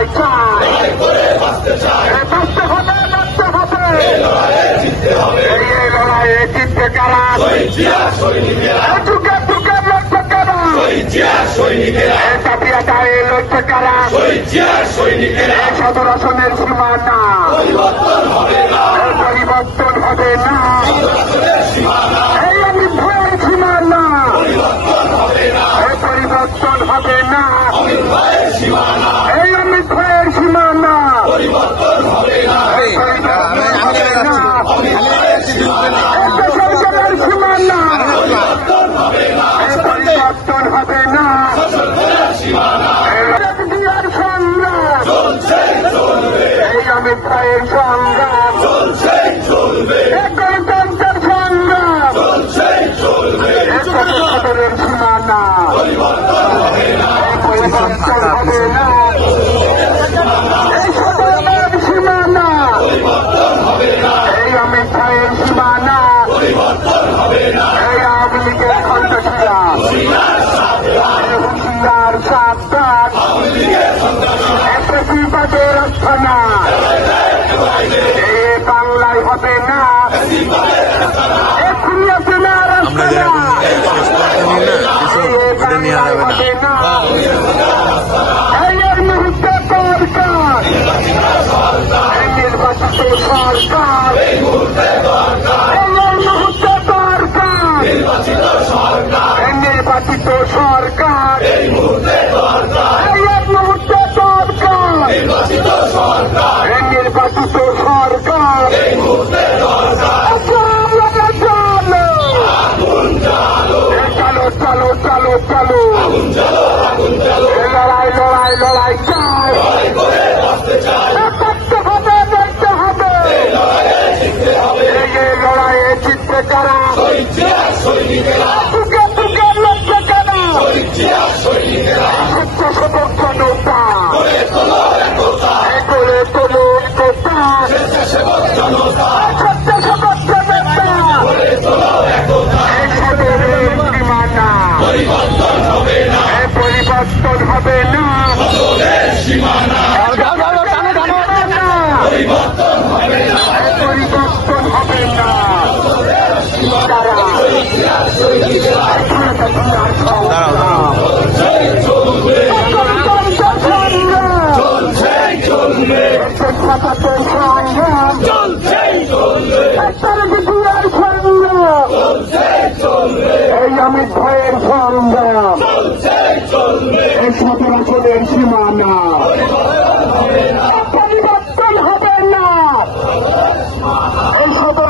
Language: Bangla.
লড়াই চাই, বাঁচতে হবে, এই লড়াইয়ে জিতবে কারা? যুগে যুগে লড়ছে কারা? জাতীয়তায় লড়ছে কারা? 17 আসনের সীমানা পরিবর্তন হবে না, এই আমি ভয়ের সীমানা পরিবর্তন হবে না, এই আমি ভয়ের সীমানা পরিবর্তন হবে না, সংসদের সীমানা পরিবর্তন হবে না, এই আমি ভয়ের সংগ্রাম গণতন্ত্রের সংগ্রাম সদরের সীমানা পরিবর্তন হবে না, এই সদরের সীমানা এই আমি ভয়ের সীমানা এই আওয়ামী লীগের খণ্ডশিলা হুঁশিয়ার সাবধান, প্রতিবাদের আস্থানা এই বাংলায় হবে না, এক্ষুনি আছে না রাস্তানা, বাংলায় হবে না, এই মুহূর্তে দরকার নির্বাচিত সরকার, এই মুহূর্তে দরকার নির্বাচিত সরকার, এই মুহূর্তে দরকার নির্বাচিত সরকার, চলো লড়াই চাই, করতে হবে, দেখতে হবে, এই লড়াইয়ে জিতবে কারা? বুকে বুকে লড়ছে কারা? স্বেচ্ছাসেবক জনতা গড়ে তোলো একতা, স্বেচ্ছাসেবক জনতা এই সদরের সীমানা পরিবর্তন হবে না, পরিবর্তন হবে না, এই আমি ভয়ের সংগ্রাম এই 17 আসনের সীমানা পরিবর্তন হবে না, এই 17